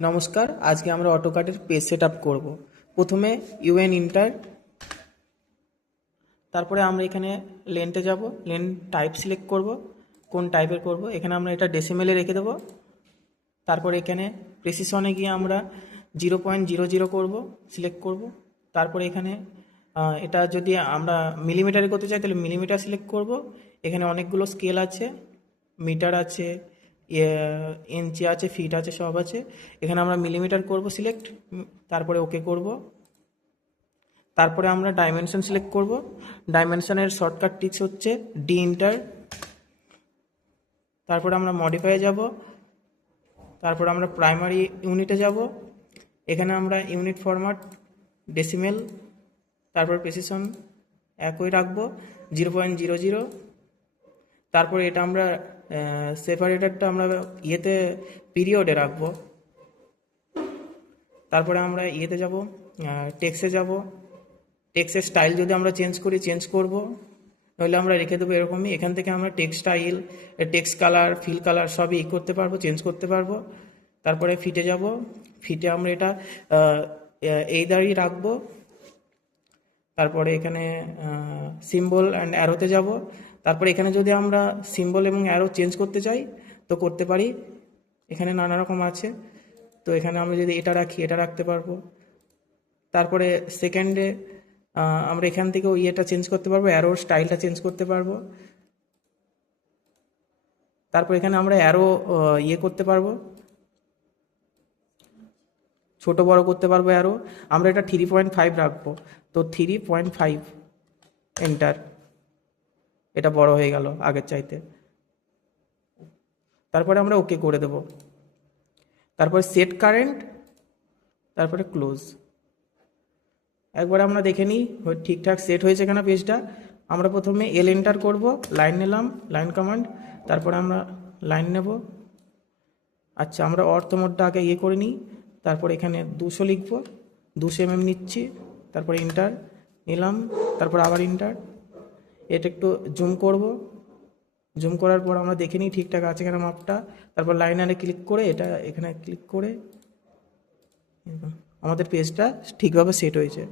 নমস্কার, আজকে আমরা অটোকাটের পেজ সেট আপ করব। প্রথমে ইউএন ইন্টার তারপরে আমরা এখানে লেনতে যাব। লেন টাইপ সিলেক্ট করব। কোন টাইপের করব? এখানে আমরা এটা ডেসিমেলে রেখে দেবো। তারপরে এখানে প্রেসিশনে গিয়ে আমরা জিরো পয়েন্ট জিরো জিরো করব সিলেক্ট করব। তারপরে এখানে এটা যদি আমরা মিলিমিটারে করতে চাই, তাহলে মিলিমিটার সিলেক্ট করব। এখানে অনেকগুলো স্কেল আছে মিটার আছে ইঞ্চি আছে ফিট আছে, সব আছে। এখানে আমরা মিলিমিটার করব সিলেক্ট তারপরে ওকে করব। তারপরে আমরা ডাইমেনশন সিলেক্ট করব। ডাইমেনশনের শর্টকাট টিক্স হচ্ছে ডি ইন্টার তারপরে আমরা মডিফাই যাব। তারপর আমরা প্রাইমারি ইউনিটে যাব। এখানে আমরা ইউনিট ফরম্যাট ডেসিমেল তারপর প্রেসিশন একই রাখব। জিরো পয়েন্ট জিরো জিরো তারপরে এটা আমরা সেপারেটারটা আমরা ইয়েতে পিরিয়ডে রাখব। তারপরে আমরা ইয়েতে যাব টেক্সে যাব। টেক্সের স্টাইল যদি আমরা চেঞ্জ করি চেঞ্জ করব নইলে আমরা রেখে দেবো এরকমই। এখান থেকে আমরা text style text colour fill colour সবই ই করতে পারব চেঞ্জ করতে পারব। তারপরে ফিটে যাব। ফিটে আমরা এটা এই দাঁড়িয়ে রাখব। তারপরে এখানে সিম্বল অ্যান্ড অ্যারোতে যাব। তারপরে এখানে যদি আমরা সিম্বল এবং অ্যারো চেঞ্জ করতে চাই, তো করতে পারি। এখানে নানা রকম আছে। তো এখানে আমরা যদি এটা রাখি, এটা রাখতে পারব। তারপরে সেকেন্ডে আমরা এখান থেকেও ইয়েটা চেঞ্জ করতে পারব অ্যারোর স্টাইলটা চেঞ্জ করতে পারব। তারপর এখানে আমরা অ্যারো ইয়ে করতে পারব। ছোট, বড় করতে পারব অ্যারো আমরা এটা থ্রি পয়েন্ট ফাইভ রাখব। তো থ্রি পয়েন্ট ফাইভ এন্টার এটা বড় হয়ে গেল আগের চাইতে। তারপরে আমরা ওকে করে দেব। তারপরে সেট কারেন্ট তারপরে ক্লোজ একবার আমরা দেখে নিই ঠিকঠাক সেট হয়েছে কিনা পেজটা আমরা প্রথমে এল এন্টার করব লাইন নিলাম লাইন কমান্ড তারপরে আমরা লাইন নেব। আচ্ছা আমরা অর্থ মোডটা আগে ইয়ে করে নিই, তারপর এখানে দুশো লিখব, দুশো এমএম নিচ্ছি, তারপরে ইন্টার নিলাম, তারপর আবার ইন্টার এটা একটু জুম করব। জুম করার পর আমরা দেখে নিই ঠিকঠাক আছে কিনা মাপটা। তারপর লাইনারে ক্লিক করে এটা এখানে ক্লিক করে আমাদের পেজটা ঠিকভাবে সেট হয়েছে।